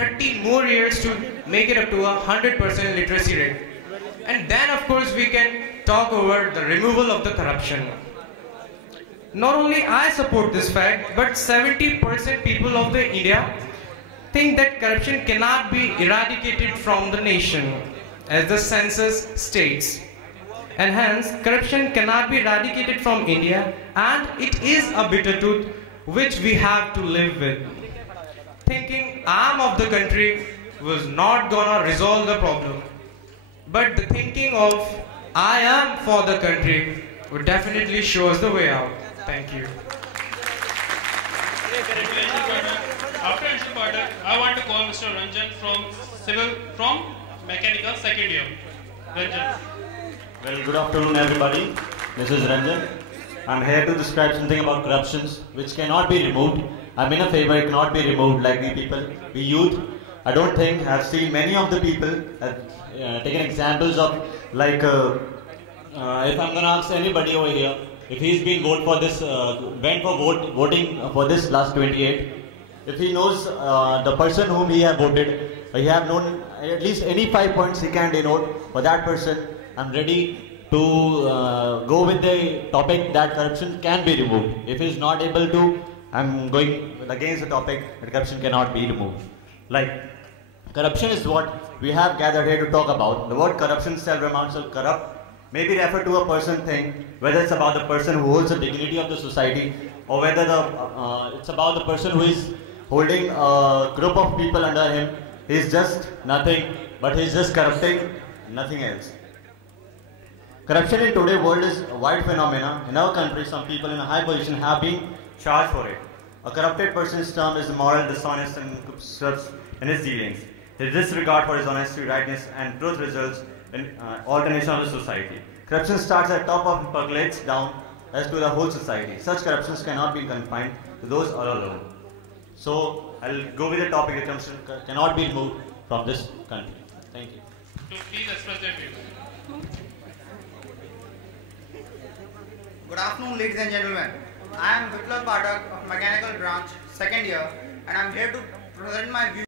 30 more years to make it up to 100% literacy rate. And then of course we can talk over the removal of the corruption. Not only I support this fact, but 70% people of the India think that corruption cannot be eradicated from the nation, as the census states. And hence, corruption cannot be eradicated from India, and it is a bitter truth which we have to live with. Thinking I'm of the country was not gonna resolve the problem, but the thinking of I am for the country would definitely show us the way out. Thank you. After Mr. Padak, I want to call Mr. Ranjan from Mechanical second year. Ranjan. Well, good afternoon everybody. This is Ranjan. I'm here to describe something about corruptions which cannot be removed. I'm in a favor it cannot be removed, like we people, we youth. I don't think I've seen many of the people have taken examples of like if I'm gonna ask anybody over here if he's been voted for this went for voting for this last 28, if he knows the person whom he have voted, he have known at least any 5 points he can denote for that person, I'm ready to go with the topic that corruption can be removed. If he is not able to, I'm going against the topic that corruption cannot be removed. Like, corruption is what we have gathered here to talk about. The word corruption, self-remarks of corrupt, may be referred to a person thing, whether it's about the person who holds the dignity of the society, or whether it's about the person who is holding a group of people under him. He's just nothing, but he's just corrupting nothing else. Corruption in today's world is a wide phenomenon. In our country, some people in a high position have been charged for it. A corrupted person's term is immoral, dishonest, and corrupt in his dealings. His disregard for his honesty, rightness, and truth results in alternation of the society. Corruption starts at top and percolates down as to the whole society. Such corruptions cannot be confined to those all alone. So I'll go with the topic that corruption cannot be removed from this country. Thank you. So please express their views. Good afternoon, ladies and gentlemen. I am Viplav Padak of Mechanical Branch, second year, and I am here to present my views.